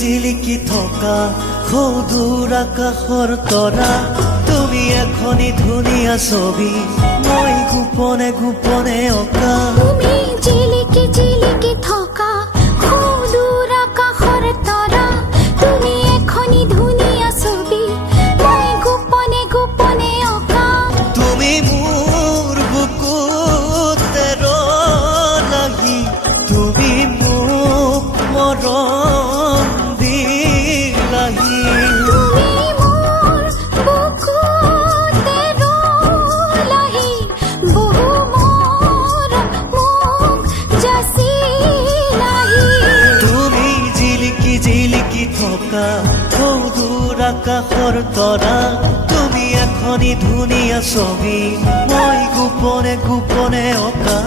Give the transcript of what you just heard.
জিলিকি থকা সৌদূৰ আকাশৰ তৰা তুমি এখনি ধুনীয়া ছবি মই গোপনে গোপনে অঁকা তুমি জিলিকি জিলিকি থকা সৌদূৰ আকাশৰ তৰা তুমি এখনি ধুনীয়া ছবি মই গোপনে গোপনে অঁকা তুমি মোৰ বুকুতে ৰলাহি তুমি মোক মৰম দিলাহি তুমি মোৰ বুকুতে ৰলাহি বহু মৰম মোক যাচিলাহি তুমি জিলিকি জিলিকি থকা সৌদূৰ আকাশৰ তৰা তুমি এখনি ধুনীয়া ছবি মই গোপনে গোপনে অঁকা